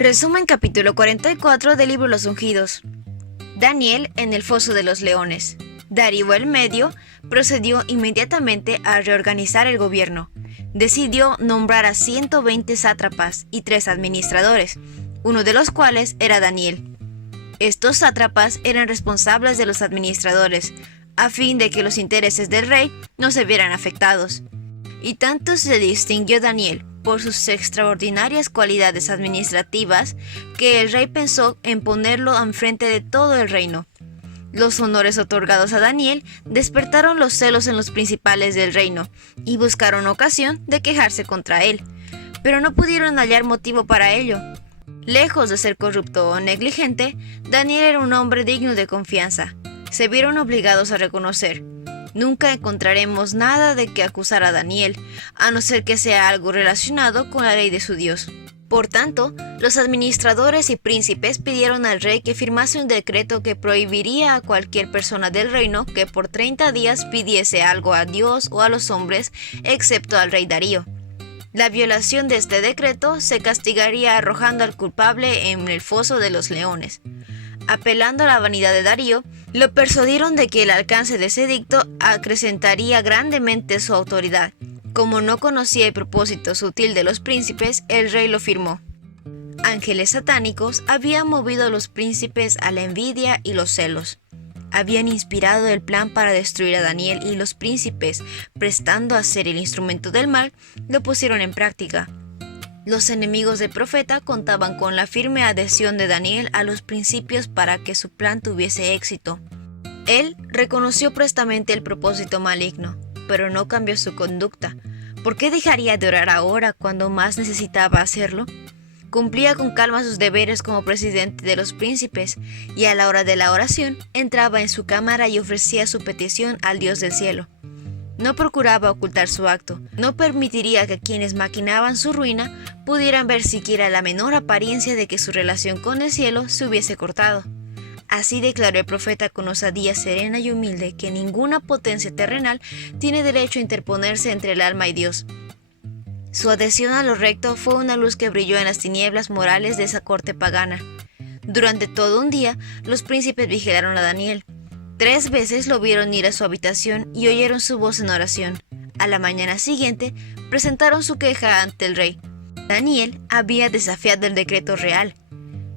Resumen capítulo 44 del libro Los Ungidos. Daniel en el foso de los leones. Darío el Medio procedió inmediatamente a reorganizar el gobierno. Decidió nombrar a 120 sátrapas y 3 administradores, uno de los cuales era Daniel. Estos sátrapas eran responsables de los administradores, a fin de que los intereses del rey no se vieran afectados. Y tanto se distinguió Daniel por sus extraordinarias cualidades administrativas que el rey pensó en ponerlo enfrente de todo el reino. Los honores otorgados a Daniel despertaron los celos en los principales del reino y buscaron ocasión de quejarse contra él, pero no pudieron hallar motivo para ello. Lejos de ser corrupto o negligente, Daniel era un hombre digno de confianza. Se vieron obligados a reconocer: nunca encontraremos nada de que acusar a Daniel, a no ser que sea algo relacionado con la ley de su Dios. Por tanto, los administradores y príncipes pidieron al rey que firmase un decreto que prohibiría a cualquier persona del reino que por 30 días pidiese algo a Dios o a los hombres, excepto al rey Darío. La violación de este decreto se castigaría arrojando al culpable en el foso de los leones. Apelando a la vanidad de Darío, lo persuadieron de que el alcance de ese edicto acrecentaría grandemente su autoridad. Como no conocía el propósito sutil de los príncipes, el rey lo firmó. Ángeles satánicos habían movido a los príncipes a la envidia y los celos. Habían inspirado el plan para destruir a Daniel y los príncipes, prestando a ser el instrumento del mal, lo pusieron en práctica. Los enemigos del profeta contaban con la firme adhesión de Daniel a los principios para que su plan tuviese éxito. Él reconoció prestamente el propósito maligno, pero no cambió su conducta. ¿Por qué dejaría de orar ahora cuando más necesitaba hacerlo? Cumplía con calma sus deberes como presidente de los príncipes, y a la hora de la oración entraba en su cámara y ofrecía su petición al Dios del cielo. No procuraba ocultar su acto, no permitiría que quienes maquinaban su ruina pudieran ver siquiera la menor apariencia de que su relación con el cielo se hubiese cortado. Así declaró el profeta con osadía serena y humilde que ninguna potencia terrenal tiene derecho a interponerse entre el alma y Dios. Su adhesión a lo recto fue una luz que brilló en las tinieblas morales de esa corte pagana. Durante todo un día, los príncipes vigilaron a Daniel. 3 veces lo vieron ir a su habitación y oyeron su voz en oración. A la mañana siguiente, presentaron su queja ante el rey. Daniel había desafiado el decreto real.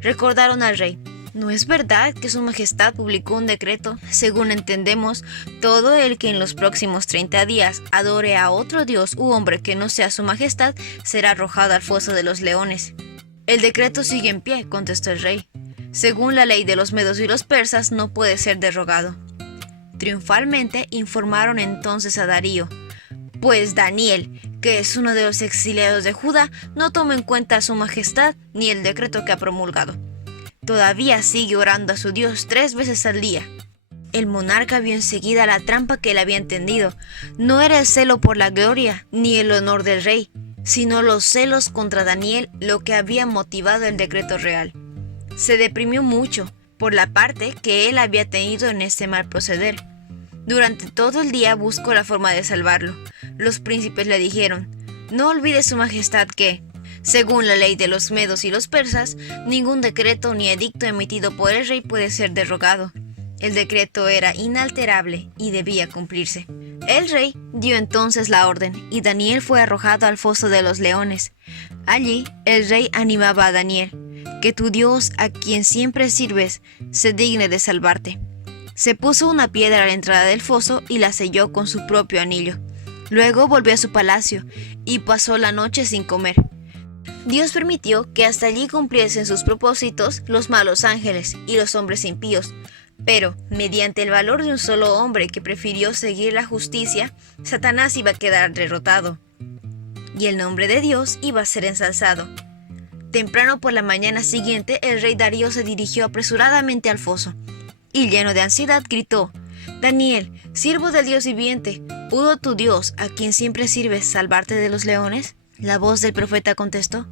Recordaron al rey: ¿no es verdad que su majestad publicó un decreto? Según entendemos, todo el que en los próximos 30 días adore a otro dios u hombre que no sea su majestad será arrojado al foso de los leones. El decreto sigue en pie, contestó el rey. Según la ley de los medos y los persas, no puede ser derogado. Triunfalmente informaron entonces a Darío: pues Daniel, que es uno de los exiliados de Judá, no toma en cuenta a su majestad ni el decreto que ha promulgado. Todavía sigue orando a su Dios 3 veces al día. El monarca vio enseguida la trampa que él había entendido. No era el celo por la gloria ni el honor del rey, sino los celos contra Daniel lo que había motivado el decreto real. Se deprimió mucho por la parte que él había tenido en este mal proceder. Durante todo el día buscó la forma de salvarlo. Los príncipes le dijeron: no olvide su majestad que, según la ley de los medos y los persas, ningún decreto ni edicto emitido por el rey puede ser derogado. El decreto era inalterable y debía cumplirse. El rey dio entonces la orden y Daniel fue arrojado al foso de los leones. Allí el rey animaba a Daniel: que tu Dios, a quien siempre sirves, se digne de salvarte. Se puso una piedra a la entrada del foso y la selló con su propio anillo. Luego volvió a su palacio y pasó la noche sin comer. Dios permitió que hasta allí cumpliesen sus propósitos los malos ángeles y los hombres impíos, pero mediante el valor de un solo hombre que prefirió seguir la justicia, Satanás iba a quedar derrotado, y el nombre de Dios iba a ser ensalzado. Temprano por la mañana siguiente, el rey Darío se dirigió apresuradamente al foso, y lleno de ansiedad gritó: Daniel, siervo del Dios viviente, ¿pudo tu Dios, a quien siempre sirves, salvarte de los leones? La voz del profeta contestó: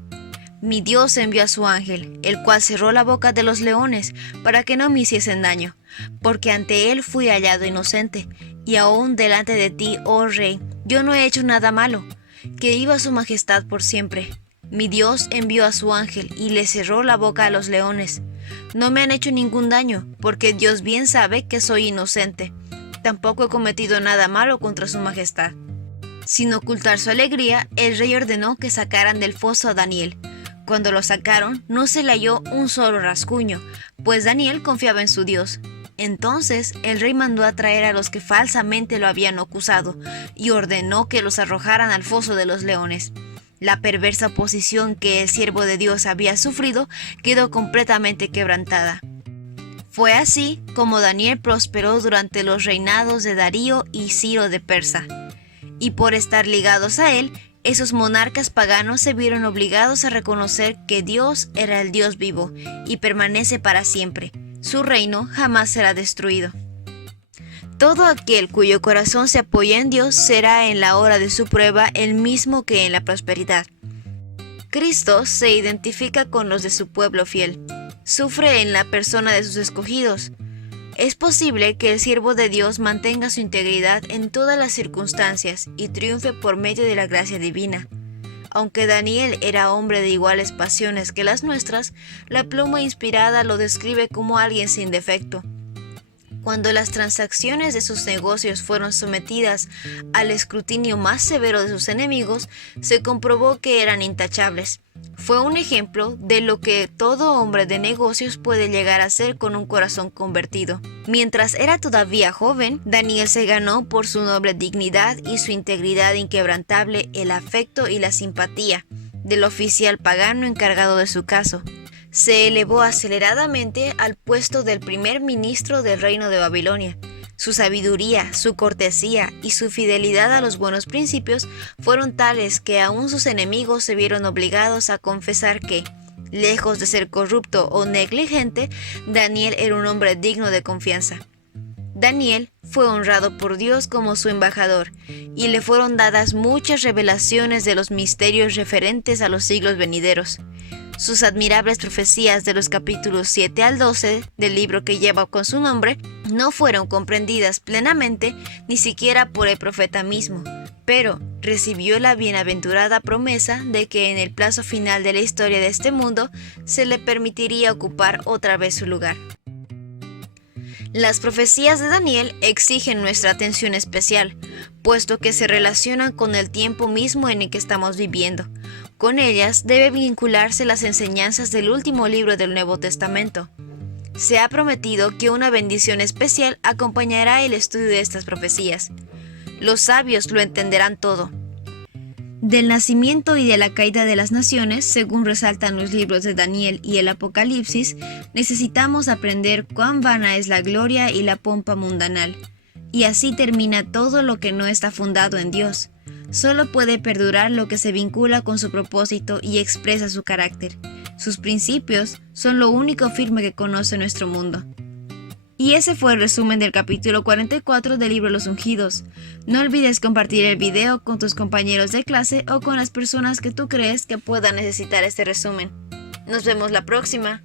mi Dios envió a su ángel, el cual cerró la boca de los leones para que no me hiciesen daño, porque ante él fui hallado inocente, y aún delante de ti, oh rey, yo no he hecho nada malo. Que viva su majestad por siempre. Mi Dios envió a su ángel y le cerró la boca a los leones. No me han hecho ningún daño, porque Dios bien sabe que soy inocente. Tampoco he cometido nada malo contra su majestad». Sin ocultar su alegría, el rey ordenó que sacaran del foso a Daniel. Cuando lo sacaron, no se le halló un solo rasguño, pues Daniel confiaba en su Dios. Entonces el rey mandó a traer a los que falsamente lo habían acusado y ordenó que los arrojaran al foso de los leones. La perversa oposición que el siervo de Dios había sufrido quedó completamente quebrantada. Fue así como Daniel prosperó durante los reinados de Darío y Ciro de Persa. Y por estar ligados a él, esos monarcas paganos se vieron obligados a reconocer que Dios era el Dios vivo y permanece para siempre. Su reino jamás será destruido. Todo aquel cuyo corazón se apoya en Dios será en la hora de su prueba el mismo que en la prosperidad. Cristo se identifica con los de su pueblo fiel. Sufre en la persona de sus escogidos. Es posible que el siervo de Dios mantenga su integridad en todas las circunstancias y triunfe por medio de la gracia divina. Aunque Daniel era hombre de iguales pasiones que las nuestras, la pluma inspirada lo describe como alguien sin defecto. Cuando las transacciones de sus negocios fueron sometidas al escrutinio más severo de sus enemigos, se comprobó que eran intachables. Fue un ejemplo de lo que todo hombre de negocios puede llegar a ser con un corazón convertido. Mientras era todavía joven, Daniel se ganó por su noble dignidad y su integridad inquebrantable el afecto y la simpatía del oficial pagano encargado de su caso. Se elevó aceleradamente al puesto del primer ministro del reino de Babilonia. Su sabiduría, su cortesía y su fidelidad a los buenos principios fueron tales que aún sus enemigos se vieron obligados a confesar que, lejos de ser corrupto o negligente, Daniel era un hombre digno de confianza. Daniel fue honrado por Dios como su embajador, y le fueron dadas muchas revelaciones de los misterios referentes a los siglos venideros. Sus admirables profecías de los capítulos 7 al 12 del libro que lleva con su nombre no fueron comprendidas plenamente ni siquiera por el profeta mismo, pero recibió la bienaventurada promesa de que en el plazo final de la historia de este mundo se le permitiría ocupar otra vez su lugar. Las profecías de Daniel exigen nuestra atención especial, puesto que se relacionan con el tiempo mismo en el que estamos viviendo. Con ellas deben vincularse las enseñanzas del último libro del Nuevo Testamento. Se ha prometido que una bendición especial acompañará el estudio de estas profecías. Los sabios lo entenderán todo. Del nacimiento y de la caída de las naciones, según resaltan los libros de Daniel y el Apocalipsis, necesitamos aprender cuán vana es la gloria y la pompa mundanal. Y así termina todo lo que no está fundado en Dios. Solo puede perdurar lo que se vincula con su propósito y expresa su carácter. Sus principios son lo único firme que conoce nuestro mundo. Y ese fue el resumen del capítulo 44 del libro Los Ungidos. No olvides compartir el video con tus compañeros de clase o con las personas que tú crees que puedan necesitar este resumen. Nos vemos la próxima.